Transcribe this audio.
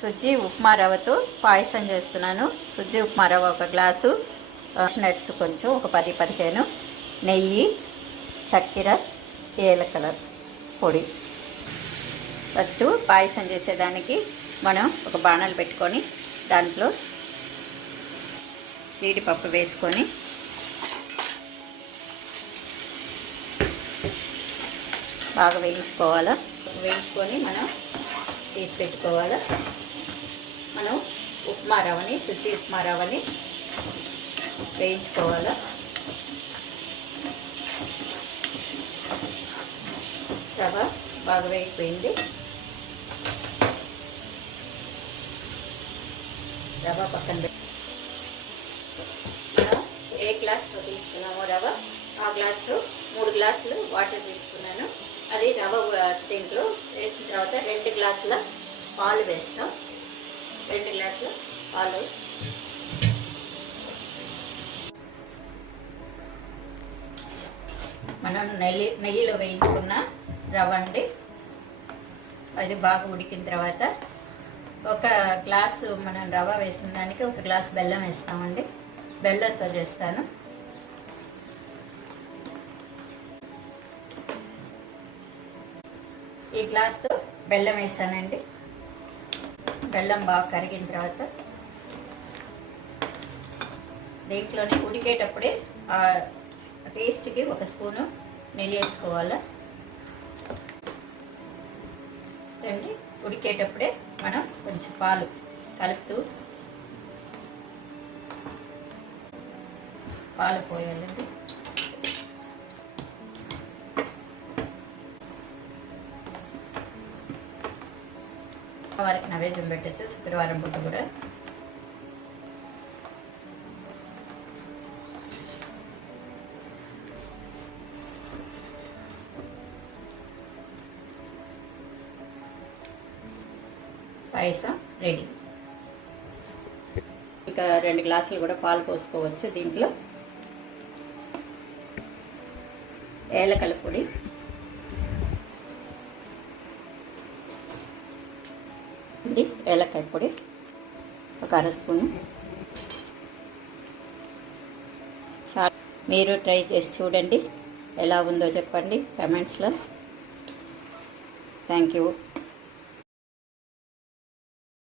సుజ్జి ఉప్మా రవ్వతో పాయసం చేస్తున్నాను. సుజ్జి ఉప్మా రవ్వ 1 గ్లాసు, నట్స్ కొంచెం ఒక 10-15, నెయ్యి, చక్కెర, ఏలకల పొడి. ఫస్ట్ పాయసం చేసేదానికి మనం ఒక బాణలు పెట్టుకొని దాంట్లో జీడిపప్పు వేసుకొని బాగా వేయించుకోవాలి. వేయించుకొని మనం తీసి పెట్టుకోవాలి. మనం ఉప్మా రవ్వని, సుజ్జి ఉప్మా రవ్వని వేయించుకోవాలి. రవ్వ బాగా వేగిపోయింది. రవ్వ పక్కన పెట్టి మనం ఏ గ్లాస్తో తీసుకున్నామో రవ్వ ఆ గ్లాస్తో 3 గ్లాసులు వాటర్ తీసుకున్నాను. అది రవ్వ దీంట్లో వేసిన తర్వాత 2 గ్లాసుల పాలు వేస్తాం. 2 గ్లాసుల పాలు మనం నెయ్యిలో వేయించుకున్న రవ్వ అండి. అది బాగా ఉడికిన తర్వాత 1 గ్లాసు మనం రవ్వ వేసిన దానికి 1 గ్లాసు బెల్లం వేస్తామండి. బెల్లంతో చేస్తాను. ఈ గ్లాస్తో బెల్లం వేసానండి. బెల్లం బాగా కరిగిన తర్వాత దీంట్లోనే ఉడికేటప్పుడే టేస్ట్కి 1 స్పూను నెయ్యి వేసుకోవాలి అండి. ఉడికేటప్పుడే మనం కొంచెం పాలు కలుపుతూ పాలు పోయాలండి. వారికి నైవేద్యం పెట్టచ్చు శుక్రవారం పూట కూడా. పాయసం రెడీ. ఇంకా 2 గ్లాసులు కూడా పాలు పోసుకోవచ్చు. దీంట్లో ఏలకల పొడి, ఏలకాయ పొడి 1 అర స్పూను. మీరు ట్రై చేసి చూడండి, ఎలా ఉందో చెప్పండి కామెంట్స్లో. Thank you.